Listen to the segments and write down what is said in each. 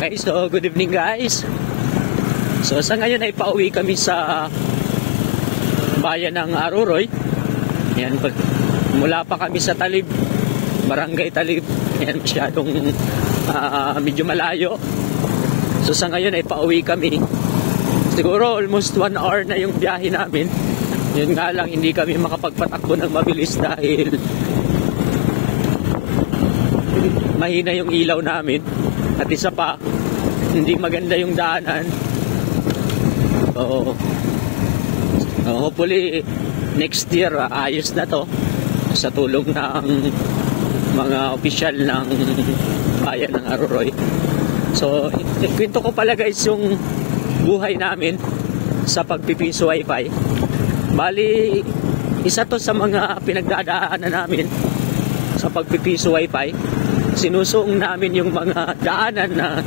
Okay, so good evening guys. So sa ngayon ay pauwi kami sa bayan ng Aruroy. Yan, mula pa kami sa Talib, Barangay Talib. Yan, masyadong medyo malayo. So sa ngayon ay pauwi kami. Siguro almost 1 hour na yung biyahe namin. Yun nga lang, hindi kami makapagpatakbo ng mabilis dahil mahina yung ilaw namin. At isa pa, hindi maganda yung daanan. So, hopefully next year ayos na to sa tulong ng mga opisyal ng bayan ng Aruroy. So, ikwento ko pala guys yung buhay namin sa pagpipiso wifi. Bali, isa to sa mga pinagdadaanan namin sa pagpipiso wifi. Sinusuong namin yung mga daanan na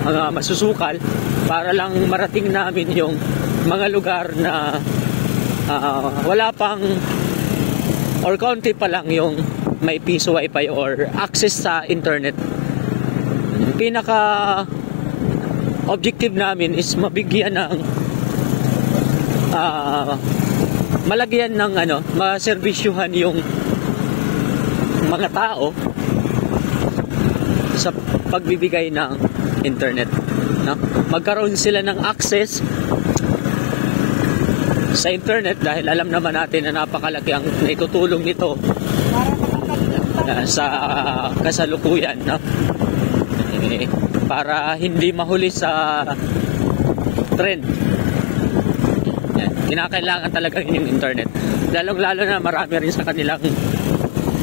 mga masusukal para lang marating namin yung mga lugar na wala pang or konti pa lang yung may piso wifi or access sa internet. Yung pinaka objective namin is mabigyan ng malagyan ng maserbisyuhan yung mga tao sa pagbibigay ng internet, no? Magkaroon sila ng access sa internet dahil alam naman natin na napakalaki ang naitutulong nito sa kasalukuyan, no? Para hindi mahuli sa trend. Yan. Kinakailangan talaga yung internet. Lalong-lalo na marami rin sa kanilang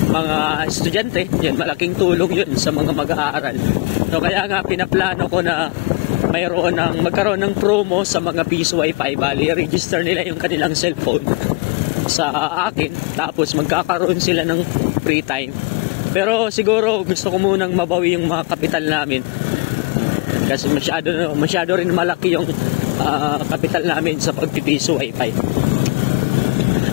mga estudyante, yan, malaking tulong yun sa mga mag-aaral. So kaya nga pinaplano ko na magkaroon ng promo sa mga piso wifi. Bali, register nila yung kanilang cellphone sa akin, tapos magkakaroon sila ng free time. Pero siguro gusto ko munang mabawi yung mga kapital namin kasi masyado rin malaki yung kapital namin sa pagpipiso wifi.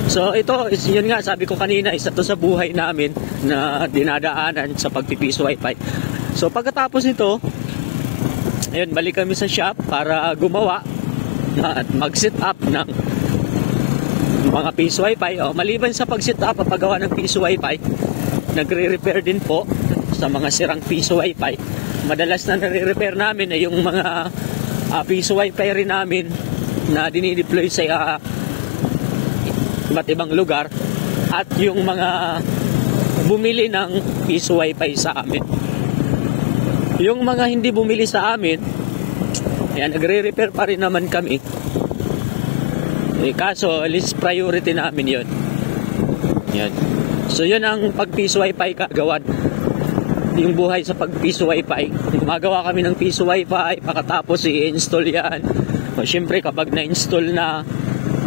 So ito, yun nga, sabi ko kanina, isa to sa buhay namin na dinadaanan sa pagpipiso wifi. So pagkatapos nito, ayun, balik kami sa shop para gumawa at mag-set up ng mga piso wifi. Maliban sa pag-set up at paggawa ng piso wifi, nagre-repair din po sa mga sirang piso wifi. Madalas na nare-repair namin ay yung mga piso wifi rin namin na dinideploy sa iba't ibang lugar at yung mga bumili ng piso wifi sa amin. Yung mga hindi bumili sa amin, yan, nagre-repair pa rin naman kami. Kaso least priority namin yun. Yan. So yun ang pag-piso wifi kagawan. Yung buhay sa pag-piso wifi. Gumagawa kami ng piso wifi, pagkatapos i-install yan. O syempre kapag na-install na,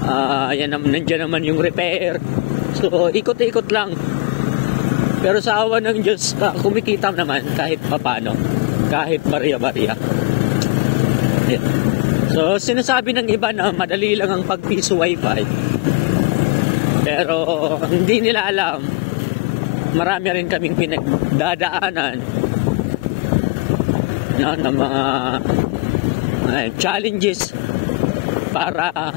nandiyan naman yung repair. So ikot-ikot lang. Pero sa awa ng Diyos, kumikita naman kahit papano, kahit barya-barya. Yeah. So sinasabi ng iba na madali lang ang pag-piso wifi, pero hindi nila alam, marami rin kaming pinagdadaanan ng mga challenges para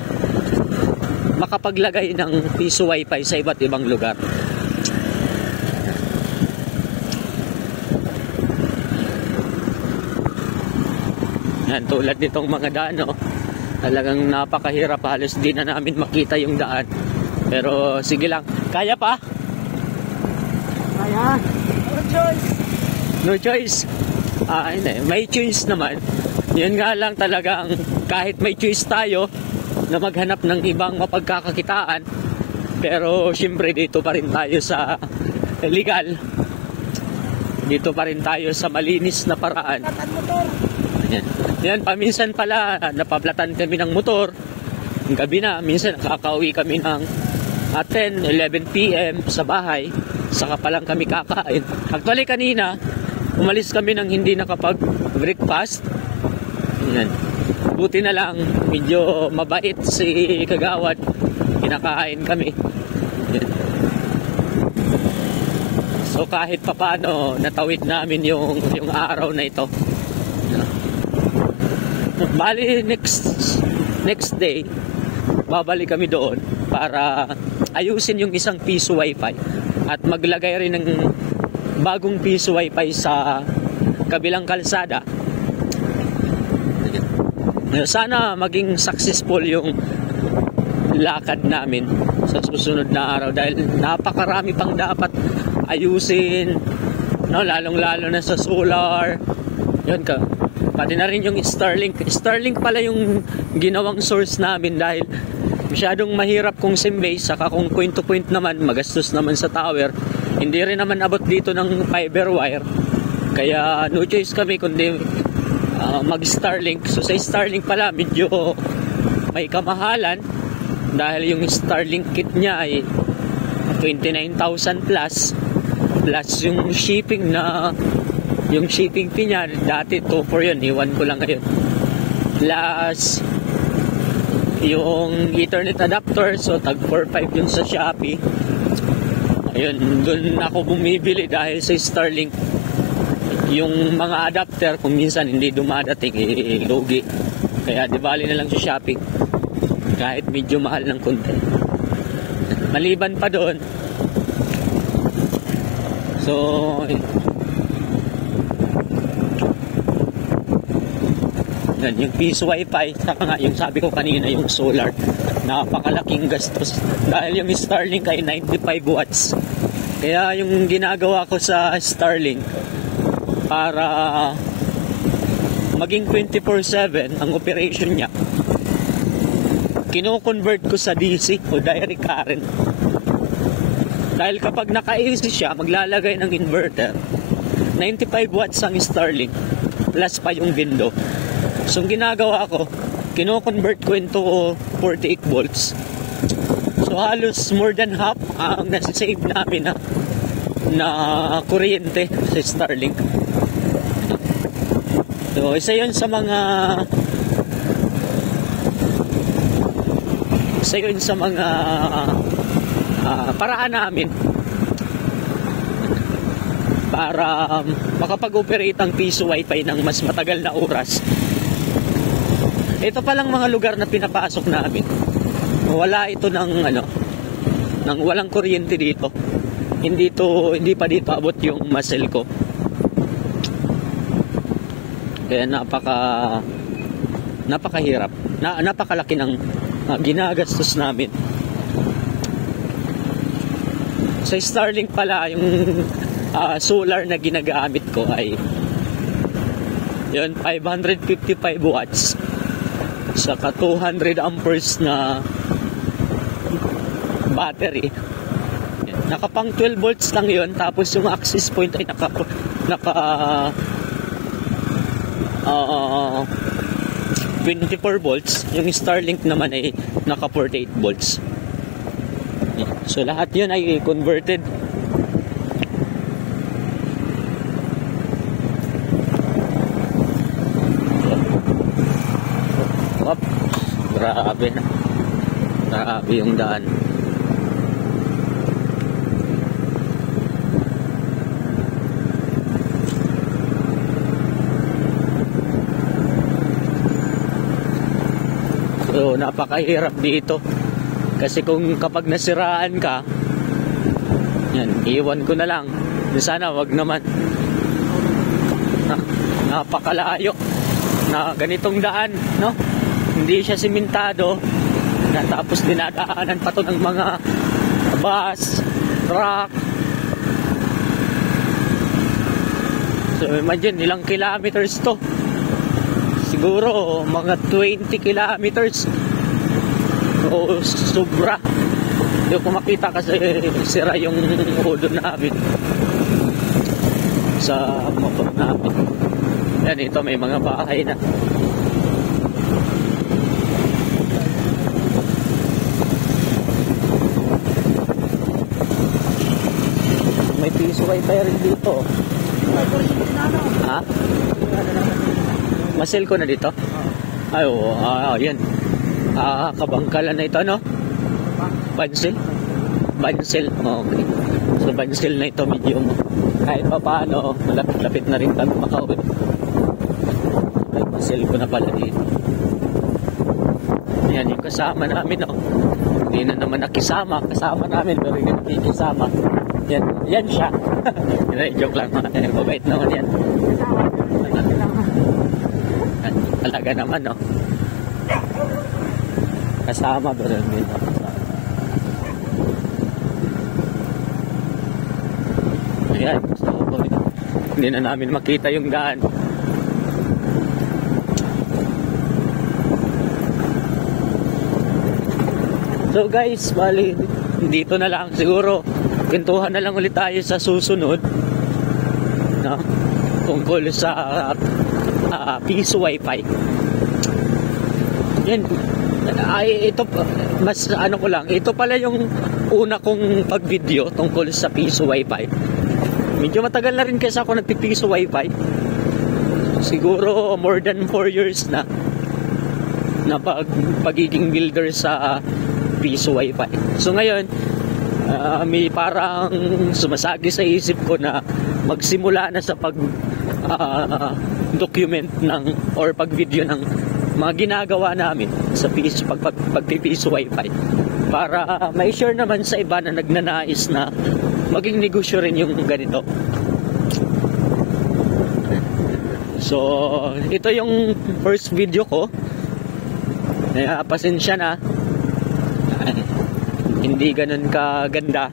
makapaglagay ng piso wifi sa iba't ibang lugar. Yan, tulad nitong mga daan, talagang napakahirap, halos di na namin makita yung daan. Pero sige lang, kaya pa? Kaya? No choice. No choice? Hindi, may choice naman. Yun nga lang, talagang kahit may choice tayo na maghanap ng ibang mapagkakakitaan, pero syempre dito pa rin tayo sa legal, dito pa rin tayo sa malinis na paraan. Yan, paminsan pala napaplatan kami ng motor ng gabi na, minsan nakakauwi kami ng 10, 11 PM sa bahay, saka pa lang kami kakain. Actually kanina umalis kami nang hindi nakapag-breakfast. Yan. Buti na lang, medyo mabait si Kagawad, kinakain kami. Yan. So kahit papano natawid namin yung araw na ito. Bali, next day, babalik kami doon para ayusin yung isang piso wifi at maglagay rin ng bagong piso wifi sa kabilang kalsada. Sana maging successful yung lakad namin sa susunod na araw dahil napakarami pang dapat ayusin, no, lalong-lalo na sa solar. Yun ka. Pati na rin yung Starlink. Starlink pala yung ginawang source namin dahil masyadong mahirap kung sim-base, saka kung point-to-point naman, magastos naman sa tower. Hindi rin naman abot dito ng fiber wire. Kaya no choice kami kundi mag-Starlink. So sa Starlink pala, medyo may kamahalan dahil yung Starlink kit niya ay 29,000 plus yung shipping fee niya dati 2 4 yun, iwan ko lang ngayon, plus yung Ethernet adapter, so tag 4.5 yun sa Shopee. Ayun, dun ako bumibili dahil sa Starlink. Yung mga adapter kung minsan hindi dumadating, lugi, kaya di bali na lang sa Shopee kahit medyo mahal ng konti. Maliban pa doon, so yan, yung piso wifi, saka nga yung sabi ko kanina, yung solar, napakalaking gastos dahil yung Starlink ay 95 watts. Kaya yung ginagawa ko sa Starlink para maging 24/7 ang operation niya, kino-convert ko sa DC o direct current. Dahil kapag naka-AC siya, maglalagay ng inverter. 95 watts ang Starlink, plus pa yung window. So, ang ginagawa ko, kino-convert ko into 48 volts. So, halos more than half ang nasisave namin na kuryente sa Starlink. So, isa yun sa mga paraan namin para makapag-operate ang piso wifi ng mas matagal na oras. Ito palang mga lugar na pinapasok namin, wala ito ng walang kuryente dito. Hindi pa dito abot yung muscle ko. Kaya napakahirap. Napakalaki ng ginagastos namin. Sa Starlink pala, yung solar na ginagamit ko ay yun, 555 watts saka 200 amperes na battery. Nakapang 12 volts lang yun, tapos yung access point ay naka 24 volts. Yung Starlink naman ay naka 48 volts. So lahat yun ay converted. Grabe yung daan. So napakahirap dito kasi kung kapag nasiraan ka, yan, iwan ko na lang. Sana wag naman. Napakalayo na ganitong daan, no? Hindi siya simentado, tapos dinadaanan pa to ng mga bus, truck. So imagine ilang kilometers to. Siguro mga 20 kilometers o sobra. Hindi ko makita kasi sira yung ulo namin sa motor namin. Yan, ito may mga bahay na. May piso wifi rin dito. Ha? Masel ko na dito? Ay, oo. Yan. Kabangkalan na ito, no? Bansel? Okay. So, Bansel na ito, medyo kahit pa paano, malapit-lapit na rin kami makauwi. Ay, mas cellphone na pala dito. Yan yung kasama namin, oh. Hindi na naman nakisama. Kasama namin pero hindi nakikisama. Yan siya. Joke lang. Mabait naman yan. Talaga naman, no? Kasama pero hindi na. Ayan. So, hindi na namin makita yung daan. So guys, bali, dito na lang siguro. Kwentuhan na lang ulit tayo sa susunod, no? Tungkol sa piso wifi. Yan. Ay, ito, mas ano ko lang, ito pala yung una kong pag-video tungkol sa piso wifi. Medyo matagal na rin kasi ako nagpipiso wifi. Siguro more than 4 years na pagiging builder sa piso wifi. So ngayon, may parang sumasagi sa isip ko na magsimula na sa document ng or pag-video ng mga ginagawa namin sa pagpipiso wifi para ma-share naman sa iba na nagnanais na maging negosyo rin yung ganito. So, ito yung first video ko. Pasensya na. Hindi ganun kaganda.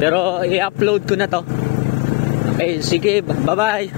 Pero i-upload ko na to. Okay, sige, bye-bye.